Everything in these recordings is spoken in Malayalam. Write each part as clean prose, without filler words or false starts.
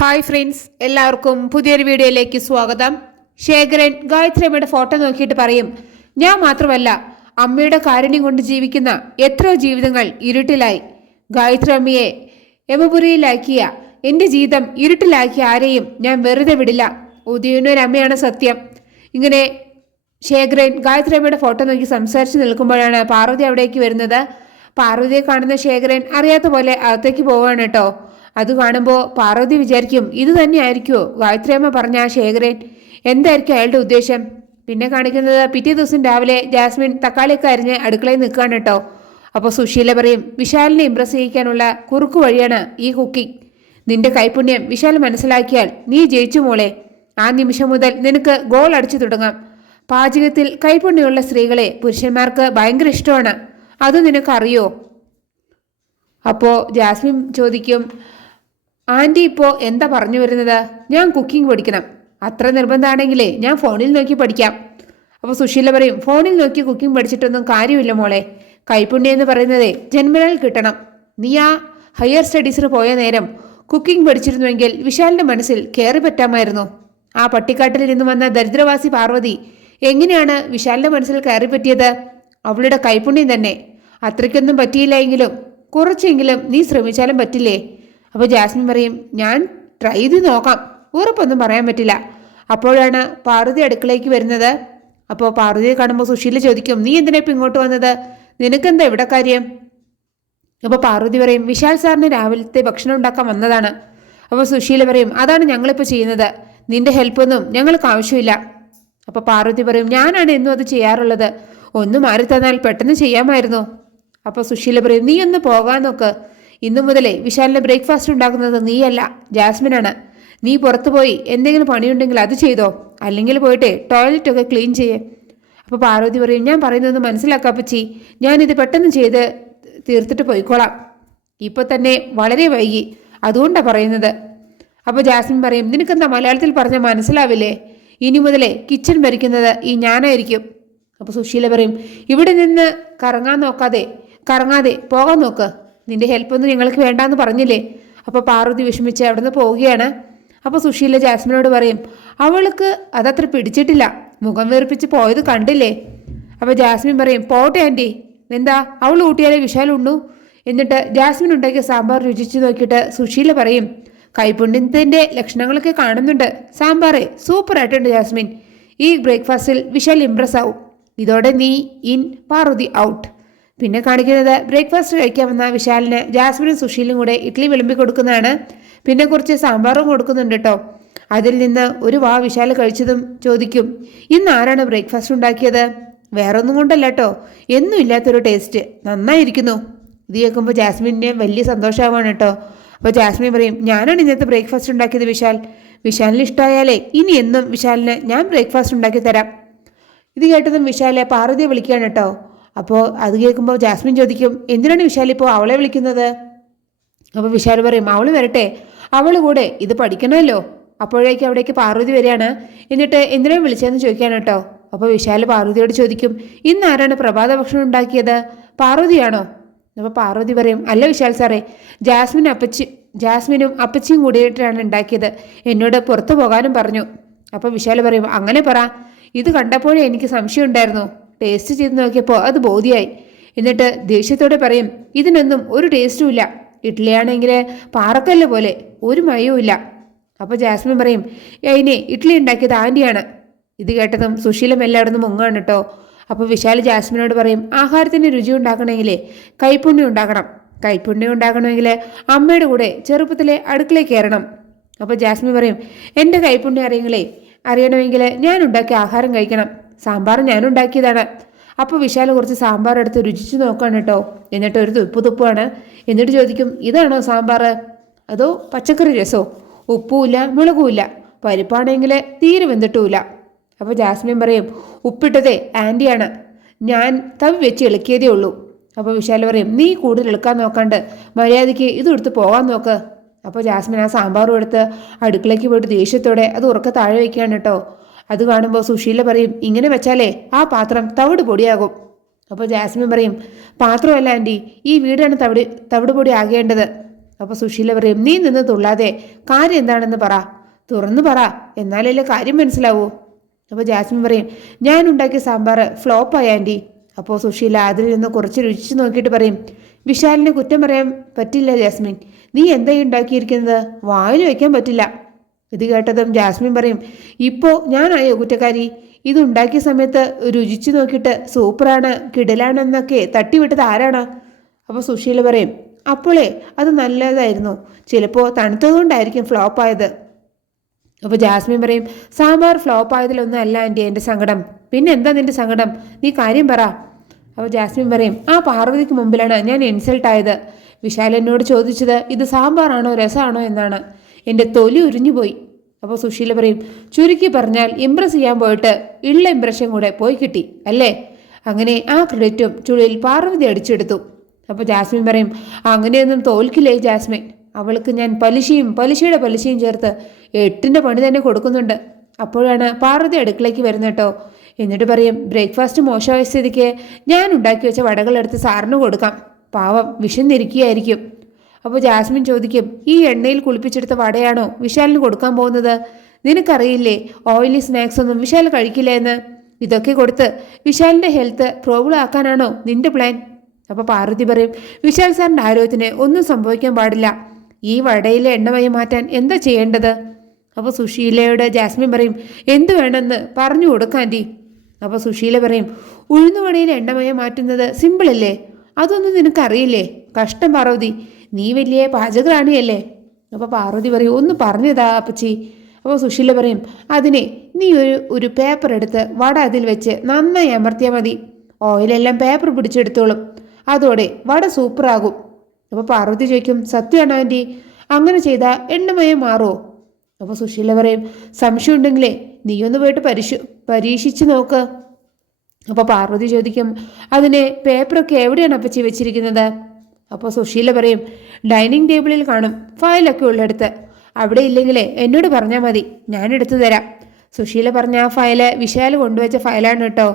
ഹായ് ഫ്രണ്ട്സ്, എല്ലാവർക്കും പുതിയൊരു വീഡിയോയിലേക്ക് സ്വാഗതം. ശേഖരൻ ഗായത്രി അമ്മയുടെ ഫോട്ടോ നോക്കിയിട്ട് പറയും, ഞാൻ മാത്രമല്ല അമ്മയുടെ കാരുണ്യം കൊണ്ട് ജീവിക്കുന്ന എത്രയോ ജീവിതങ്ങൾ ഇരുട്ടിലായി. ഗായത്രി അമ്മയെ യമപുരിയിലാക്കിയ എൻ്റെ ജീവിതം ഇരുട്ടിലാക്കിയ ആരെയും ഞാൻ വെറുതെ വിടില്ല. ഉദയനൊരമ്മയാണ് സത്യം. ഇങ്ങനെ ശേഖരൻ ഗായത്രി അമ്മയുടെ ഫോട്ടോ നോക്കി സംസാരിച്ച് നിൽക്കുമ്പോഴാണ് പാർവതി അവിടേക്ക് വരുന്നത്. പാർവതിയെ കാണുന്ന ശേഖരൻ അറിയാത്ത പോലെ അകത്തേക്ക് പോവാണ് കേട്ടോ. അത് കാണുമ്പോൾ പാർവതി വിചാരിക്കും, ഇത് തന്നെയായിരിക്കുമോ ഗായത്രിയമ്മ പറഞ്ഞ ശേഖരൻ? എന്തായിരിക്കും അയാളുടെ ഉദ്ദേശം? പിന്നെ കാണിക്കുന്നത് പിറ്റേ ദിവസം രാവിലെ ജാസ്മിൻ തക്കാളിയൊക്കെ അരിഞ്ഞ് അടുക്കളയിൽ നിൽക്കുകയാണ് കേട്ടോ. അപ്പോൾ സുശീല പറയും, വിശാലിനെ ഇംപ്രസ് ചെയ്യിക്കാനുള്ള കുറുക്കു വഴിയാണ് ഈ കുക്കിംഗ്. നിന്റെ കൈപുണ്യം വിശാൽ മനസ്സിലാക്കിയാൽ നീ ജയിച്ചു മോളെ. ആ നിമിഷം മുതൽ നിനക്ക് ഗോൾ അടിച്ചു തുടങ്ങാം. പാചകത്തിൽ കൈപുണ്യമുള്ള സ്ത്രീകളെ പുരുഷന്മാർക്ക് ഭയങ്കര ഇഷ്ടമാണ്. അത് നിനക്കറിയോ? അപ്പോൾ ജാസ്മിൻ ചോദിക്കും, ആൻറ്റി ഇപ്പോൾ എന്താ പറഞ്ഞു വരുന്നത്? ഞാൻ കുക്കിംഗ് പഠിക്കണം. അത്ര നിർബന്ധമാണെങ്കിലേ ഞാൻ ഫോണിൽ നോക്കി പഠിക്കാം. അപ്പോൾ സുശീല പറയും, ഫോണിൽ നോക്കി കുക്കിംഗ് പഠിച്ചിട്ടൊന്നും കാര്യമില്ല മോളെ. കൈപ്പുണ്യം എന്ന് പറയുന്നതേ ജന്മനാൽ കിട്ടണം. നീ ആ ഹയർ സ്റ്റഡീസിന് പോയ നേരം കുക്കിംഗ് പഠിച്ചിരുന്നുവെങ്കിൽ വിശാലിൻ്റെ മനസ്സിൽ കയറി പറ്റാമായിരുന്നു. ആ പട്ടിക്കാട്ടിൽ നിന്ന് വന്ന ദരിദ്രവാസി പാർവതി എങ്ങനെയാണ് വിശാലിൻ്റെ മനസ്സിൽ കയറി പറ്റിയത്? അവളുടെ കൈപ്പുണ്യം തന്നെ. അത്രയ്ക്കൊന്നും പറ്റിയില്ല എങ്കിലും കുറച്ചെങ്കിലും നീ ശ്രമിച്ചാലും പറ്റില്ലേ? അപ്പോൾ ജാസ്മിൻ പറയും, ഞാൻ ട്രൈ ചെയ്ത് നോക്കാം, ഉറപ്പൊന്നും പറയാൻ പറ്റില്ല. അപ്പോഴാണ് പാർവതി അടുക്കളയ്ക്ക് വരുന്നത്. അപ്പോൾ പാർവതിയെ കാണുമ്പോൾ സുശീല ചോദിക്കും, നീ എന്തിനാ ഇപ്പം ഇങ്ങോട്ട് വന്നത്? നിനക്കെന്താ ഇവിടെ കാര്യം? അപ്പോൾ പാർവതി പറയും, വിശാൽ സാറിന് രാവിലത്തെ ഭക്ഷണം ഉണ്ടാക്കാൻ വന്നതാണ്. അപ്പോൾ സുശീല പറയും, അതാണ് ഞങ്ങളിപ്പോൾ ചെയ്യുന്നത്. നിന്റെ ഹെൽപ്പൊന്നും ഞങ്ങൾക്ക് ആവശ്യമില്ല. അപ്പോൾ പാർവതി പറയും, ഞാനാണ് എന്നും അത് ചെയ്യാറുള്ളത്. ഒന്ന് മാറി തന്നാൽ പെട്ടെന്ന് ചെയ്യാമായിരുന്നു. അപ്പോൾ സുശീല പറയും, നീ ഒന്ന് പോകാൻ നോക്ക്. ഇന്നു മുതലേ വിശാലിന് ബ്രേക്ക്ഫാസ്റ്റ് ഉണ്ടാക്കുന്നത് നീയല്ല, ജാസ്മിനാണ്. നീ പുറത്തു പോയി എന്തെങ്കിലും പണിയുണ്ടെങ്കിൽ അത് ചെയ്തോ, അല്ലെങ്കിൽ പോയിട്ട് ടോയ്ലറ്റൊക്കെ ക്ലീൻ ചെയ്യേ. അപ്പോൾ പാർവതി പറയും, ഞാൻ പറയുന്നത് മനസ്സിലാക്കാപ്പച്ചി, ഞാനിത് പെട്ടെന്ന് ചെയ്ത് തീർത്തിട്ട് പോയിക്കോളാം. ഇപ്പോൾ തന്നെ വളരെ വൈകി, അതുകൊണ്ടാണ് പറയുന്നത്. അപ്പോൾ ജാസ്മിൻ പറയും, നിനക്കെന്താ മലയാളത്തിൽ പറഞ്ഞാൽ മനസ്സിലാവില്ലേ? ഇനി മുതലേ കിച്ചൺ ഭരിക്കുന്നത് ഈ ഞാനായിരിക്കും. അപ്പോൾ സുശീല പറയും, ഇവിടെ നിന്ന് കറങ്ങാതെ പോകാൻ നോക്ക്. നിന്റെ ഹെൽപ്പൊന്നും ഞങ്ങൾക്ക് വേണ്ടാന്ന് പറഞ്ഞില്ലേ? അപ്പോൾ പാർവതി വിഷമിച്ച് അവിടെ നിന്ന് പോവുകയാണ്. അപ്പോൾ സുശീല ജാസ്മിനോട് പറയും, അവൾക്ക് അതത്ര പിടിച്ചിട്ടില്ല, മുഖം വീർപ്പിച്ച് പോയത് കണ്ടില്ലേ? അപ്പോൾ ജാസ്മിൻ പറയും, പോട്ടെ ആൻറ്റി, എന്താ അവൾ ഊട്ടിയാലേ വിശാൽ ഉണ്ണു? എന്നിട്ട് ജാസ്മിൻ ഉണ്ടാക്കിയ സാമ്പാർ രുചിച്ച് നോക്കിയിട്ട് സുശീല പറയും, കൈപുണ്യത്തിൻ്റെ ലക്ഷണങ്ങളൊക്കെ കാണുന്നുണ്ട്. സാമ്പാറേ സൂപ്പറായിട്ടുണ്ട് ജാസ്മിൻ. ഈ ബ്രേക്ക്ഫാസ്റ്റിൽ വിശാൽ ഇംപ്രസ് ആവും. ഇതോടെ നീ ഇൻ, പാർവതി ഔട്ട്. പിന്നെ കാണിക്കുന്നത് ബ്രേക്ക്ഫാസ്റ്റ് കഴിക്കാൻ വന്ന വിശാലിന് ജാസ്മിനും സുശീലും കൂടെ ഇഡ്ഡലി വിളമ്പി കൊടുക്കുന്നതാണ്. പിന്നെ കുറച്ച് സാമ്പാറും കൊടുക്കുന്നുണ്ട് കേട്ടോ. അതിൽ നിന്ന് ഒരു വാ വിശാൽ കഴിച്ചതും ചോദിക്കും, ഇന്ന് ആരാണ് ബ്രേക്ക്ഫാസ്റ്റ് ഉണ്ടാക്കിയത്? വേറൊന്നും കൊണ്ടല്ല കേട്ടോ, എന്നും ഇല്ലാത്തൊരു ടേസ്റ്റ്, നന്നായിരിക്കുന്നു. ഇത് കേൾക്കുമ്പോൾ ജാസ്മിന് വലിയ സന്തോഷമാവാണ് കേട്ടോ. അപ്പോൾ ജാസ്മിൻ പറയും, ഞാനാണ് ഇന്നത്തെ ബ്രേക്ക്ഫാസ്റ്റ് ഉണ്ടാക്കിയത് വിശാലിന് ഇഷ്ടമായാലേ ഇനി എന്നും വിശാലിന് ഞാൻ ബ്രേക്ക്ഫാസ്റ്റ് ഉണ്ടാക്കി തരാം. ഇത് കേട്ടതും വിശാലെ പാർവതിയെ വിളിക്കുകയാണ് കേട്ടോ. അപ്പോൾ അത് കേൾക്കുമ്പോൾ ജാസ്മിൻ ചോദിക്കും, എന്തിനാണ് വിശാൽ ഇപ്പോൾ അവളെ വിളിക്കുന്നത്? അപ്പോൾ വിശാൽ പറയും, അവൾ വരട്ടെ, അവൾ കൂടെ ഇത് പഠിക്കണമല്ലോ. അപ്പോഴേക്കും അവിടേക്ക് പാർവതി വരികയാണ്. എന്നിട്ട് എന്തിനാണ് വിളിച്ചതെന്ന് ചോദിക്കാൻ കേട്ടോ. അപ്പോൾ വിശാൽ പാർവതിയോട് ചോദിക്കും, ഇന്ന് ആരാണ് പ്രഭാത ഭക്ഷണം ഉണ്ടാക്കിയത്? പാർവതിയാണോ? അപ്പോൾ പാർവതി പറയും, അല്ല വിശാൽ സാറേ, ജാസ്മിനും അപ്പച്ചിയും കൂടിയിട്ടാണ് ഉണ്ടാക്കിയത്. എന്നോട് പുറത്തു പോകാനും പറഞ്ഞു. അപ്പോൾ വിശാൽ പറയും, അങ്ങനെ പറ, ഇത് കണ്ടപ്പോഴേ എനിക്ക് സംശയം ഉണ്ടായിരുന്നു. ടേസ്റ്റ് ചെയ്ത് നോക്കിയപ്പോൾ അത് ബോധ്യമായി. എന്നിട്ട് ദേഷ്യത്തോടെ പറയും, ഇതിനൊന്നും ഒരു ടേസ്റ്റും ഇല്ല. ഇഡ്ഡലിയാണെങ്കിൽ പാറക്കല്ല് പോലെ, ഒരു മയവും ഇല്ല. അപ്പോൾ ജാസ്മിൻ പറയും, അതിനെ ഇഡ്ഡലി ഉണ്ടാക്കിയത് ആൻറ്റിയാണ്. ഇത് കേട്ടതും സുശീലം എല്ലായിടത്തും മുങ്ങാണ് കേട്ടോ. അപ്പോൾ വിശാൽ ജാസ്മിനോട് പറയും, ആഹാരത്തിന് രുചി ഉണ്ടാക്കണമെങ്കിലേ കൈപ്പുണ്യം ഉണ്ടാക്കണം. കൈപ്പുണ്യം ഉണ്ടാക്കണമെങ്കിൽ അമ്മയുടെ കൂടെ ചെറുപ്പത്തിലെ അടുക്കളയിൽ കയറണം. അപ്പോൾ ജാസ്മിൻ പറയും, എൻ്റെ കൈപ്പുണ്യം അറിയണമെങ്കിൽ ഞാൻ ഉണ്ടാക്കിയ ആഹാരം കഴിക്കണം. സാമ്പാർ ഞാൻ ഉണ്ടാക്കിയതാണ്. അപ്പോൾ വിശാൽ കുറച്ച് സാമ്പാർ എടുത്ത് രുചിച്ച് നോക്കുകയാണ് കേട്ടോ. എന്നിട്ട് ഒരു തുപ്പാണ്. എന്നിട്ട് ചോദിക്കും, ഇതാണോ സാമ്പാർ? അതോ പച്ചക്കറി രസമോ? ഉപ്പുമില്ല മുളകുമില്ല, പരിപ്പാണെങ്കിൽ തീരെ വെന്തിട്ടുമില്ല. അപ്പോൾ ജാസ്മിൻ പറയും, ഉപ്പിട്ടതേ ആൻറ്റിയാണ്, ഞാൻ തവി വെച്ച് ഇളക്കിയതേ ഉള്ളൂ. അപ്പോൾ വിശാൽ പറയും, നീ കൂടുതൽ ഇളക്കാൻ നോക്കാണ്ട് മര്യാദയ്ക്ക് ഇതെടുത്ത് പോകാൻ നോക്ക്. അപ്പോൾ ജാസ്മിൻ ആ സാമ്പാറും എടുത്ത് അടുക്കളയ്ക്ക് പോയിട്ട് ദേഷ്യത്തോടെ അത് ഉറക്കെ താഴെ വയ്ക്കുകയാണ് കേട്ടോ. അത് കാണുമ്പോൾ സുശീല പറയും, ഇങ്ങനെ വെച്ചാലേ ആ പാത്രം തവിട് പൊടിയാകും. അപ്പോൾ ജാസ്മിൻ പറയും, പാത്രമല്ല ആൻറ്റി, ഈ വീടാണ് തവിട് പൊടി ആകേണ്ടത്. അപ്പോൾ സുശീല പറയും, നീ നിന്ന് തുള്ളാതെ കാര്യം എന്താണെന്ന് പറ, തുറന്നു പറ, എന്നാലല്ലേ കാര്യം മനസ്സിലാവൂ. അപ്പോൾ ജാസ്മിൻ പറയും, ഞാൻ ഉണ്ടാക്കിയ സാമ്പാർ ഫ്ലോപ്പായി ആൻറ്റി. അപ്പോൾ സുശീല അതിൽ നിന്ന് കുറച്ച് രുചിച്ച് നോക്കിയിട്ട് പറയും, വിശാലിനെ കുറ്റം പറയാൻ പറ്റില്ല ജാസ്മിൻ, നീ എന്തായി ഉണ്ടാക്കിയിരിക്കുന്നത്, വായിൽ വയ്ക്കാൻ പറ്റില്ല. ഇത് കേട്ടതും ജാസ്മിൻ പറയും, ഇപ്പോൾ ഞാനായോ കുറ്റക്കാരി, ഇതുണ്ടാക്കിയ സമയത്ത് രുചിച്ച് നോക്കിയിട്ട് സൂപ്പറാണ് കിടലാണെന്നൊക്കെ തട്ടിവിട്ടത് ആരാണ്? അപ്പോൾ സുശീല പറയും, അപ്പോളേ അത് നല്ലതായിരുന്നു, ചിലപ്പോൾ തണുത്തതുകൊണ്ടായിരിക്കും ഫ്ലോപ്പായത്. അപ്പോൾ ജാസ്മിൻ പറയും, സാമ്പാർ ഫ്ലോപ്പായതിലൊന്നും അല്ല ആൻറ്റി എൻ്റെ സങ്കടം, പിന്നെ എന്താ നിൻ്റെ സങ്കടം, നീ കാര്യം പറ. അപ്പോൾ ജാസ്മിൻ പറയും, ആ പാർവതിക്ക് മുമ്പിലാണ് ഞാൻ ഇൻസൾട്ടായത്. വിശാൽ എന്നോട് ചോദിച്ചത് ഇത് സാമ്പാറാണോ രസമാണോ എന്നാണ്, എൻ്റെ തൊലി ഉരിഞ്ഞുപോയി. അപ്പോൾ സുശീല പറയും, ചുരുക്കി പറഞ്ഞാൽ ഇംപ്രസ് ചെയ്യാൻ പോയിട്ട് ഉള്ള ഇംപ്രഷൻ കൂടെ പോയി കിട്ടി അല്ലേ? അങ്ങനെ ആ ക്രെഡിറ്റും ചുളിയിൽ പാർവതി അടിച്ചെടുത്തു. അപ്പോൾ ജാസ്മിൻ പറയും, അങ്ങനെയൊന്നും തോൽക്കില്ലേ ജാസ്മിൻ, അവൾക്ക് ഞാൻ പലിശയുടെ പലിശയും ചേർത്ത് 8ന്റെ പണി തന്നെ കൊടുക്കുന്നുണ്ട്. അപ്പോഴാണ് പാർവതി അടുക്കളയ്ക്ക് വരുന്നത് കേട്ടോ. എന്നിട്ട് പറയും, ബ്രേക്ക്ഫാസ്റ്റ് മോശമായ സ്ഥിതിക്ക് ഞാൻ ഉണ്ടാക്കി വെച്ച വടകളെടുത്ത് സാറിന് കൊടുക്കാം, പാവം വിശന്നിരിക്കുകയായിരിക്കും. അപ്പോൾ ജാസ്മിൻ ചോദിക്കും, ഈ എണ്ണയിൽ കുളിപ്പിച്ചെടുത്ത വടയാണോ വിശാലിന് കൊടുക്കാൻ പോകുന്നത്? നിനക്കറിയില്ലേ ഓയിലി സ്നാക്സ് ഒന്നും വിശാൽ കഴിക്കില്ല എന്ന്? ഇതൊക്കെ കൊടുത്ത് വിശാലിൻ്റെ ഹെൽത്ത് പ്രോബ്ലം ആക്കാനാണോ നിന്റെ പ്ലാൻ? അപ്പോൾ പാർവതി പറയും, വിശാൽ സാറിൻ്റെ ആരോഗ്യത്തിന് ഒന്നും സംഭവിക്കാൻ പാടില്ല, ഈ വടയിലെ എണ്ണമയം മാറ്റാൻ എന്താ ചെയ്യേണ്ടത്? അപ്പോൾ സുശീലയോട് ജാസ്മിൻ പറയും, എന്ത് വേണമെന്ന് പറഞ്ഞു കൊടുക്കാം ആൻറ്റി. അപ്പോൾ സുശീല പറയും, ഉഴുന്നുവടയിൽ എണ്ണമയം മാറ്റുന്നത് സിമ്പിളല്ലേ, അതൊന്നും നിനക്കറിയില്ലേ? കഷ്ടം പാർവതി, നീ വലിയ പാചകറാണിയല്ലേ. അപ്പോൾ പാർവതി പറയും, ഒന്ന് പറഞ്ഞതാ അപ്പച്ചി. അപ്പോൾ സുശീല പറയും, അതിനെ നീ ഒരു പേപ്പർ എടുത്ത് വട അതിൽ വെച്ച് നന്നായി അമർത്തിയാൽ മതി, ഓയിലെല്ലാം പേപ്പർ പിടിച്ചെടുത്തോളും, അതോടെ വട സൂപ്പറാകും. അപ്പോൾ പാർവതി ചോദിക്കും, സത്യമാണോ ആൻറ്റി, അങ്ങനെ ചെയ്താൽ എണ്ണമയം മാറുമോ? അപ്പോൾ സുശീല പറയും, സംശയം ഉണ്ടെങ്കിലേ നീയൊന്ന് പോയിട്ട് പരീക്ഷിച്ച് നോക്ക്. അപ്പോൾ പാർവതി ചോദിക്കും, അതിനെ പേപ്പറൊക്കെ എവിടെയാണ് അപ്പച്ചി വെച്ചിരിക്കുന്നത്? അപ്പോൾ സുശീല പറയും, ഡൈനിങ് ടേബിളിൽ കാണും, ഫയലൊക്കെ ഉള്ളിടത്ത്, അവിടെ ഇല്ലെങ്കിലേ എന്നോട് പറഞ്ഞാൽ മതി, ഞാൻ എടുത്തു തരാം. സുശീല പറഞ്ഞ ആ ഫയല് വിശാൽ കൊണ്ടുവച്ച ഫയലാണ് കേട്ടോ.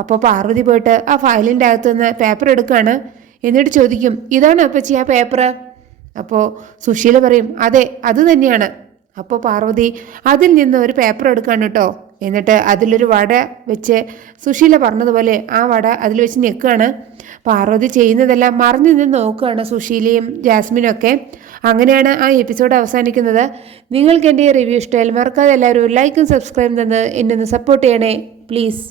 അപ്പോൾ പാർവതി പോയിട്ട് ആ ഫയലിൻ്റെ അകത്തുനിന്ന് പേപ്പർ എടുക്കുകയാണ്. എന്നിട്ട് ചോദിക്കും, ഇതാണ് അപ്പച്ചി ആ പേപ്പർ? അപ്പോൾ സുശീല പറയും, അതെ അത് തന്നെയാണ്. അപ്പോൾ പാർവതി അതിൽ നിന്ന് ഒരു പേപ്പർ എടുക്കുകയാണ് കേട്ടോ. എന്നിട്ട് അതിലൊരു വട വെച്ച് സുശീല പറഞ്ഞതുപോലെ ആ വട അതിൽ വെച്ച് ഞെക്കുകയാണ്. പാർവതി ചെയ്യുന്നതെല്ലാം മറിഞ്ഞു നിന്ന് നോക്കുകയാണ് സുശീലയും ജാസ്മിനും ഒക്കെ. അങ്ങനെയാണ് ആ എപ്പിസോഡ് അവസാനിക്കുന്നത്. നിങ്ങൾക്ക് എൻ്റെ ഈ റിവ്യൂ ഇഷ്ടമായാൽ മറക്കാതെ എല്ലാവരും ലൈക്കും സബ്സ്ക്രൈബും തന്ന് എന്നെ ഒന്ന് സപ്പോർട്ട് ചെയ്യണേ പ്ലീസ്.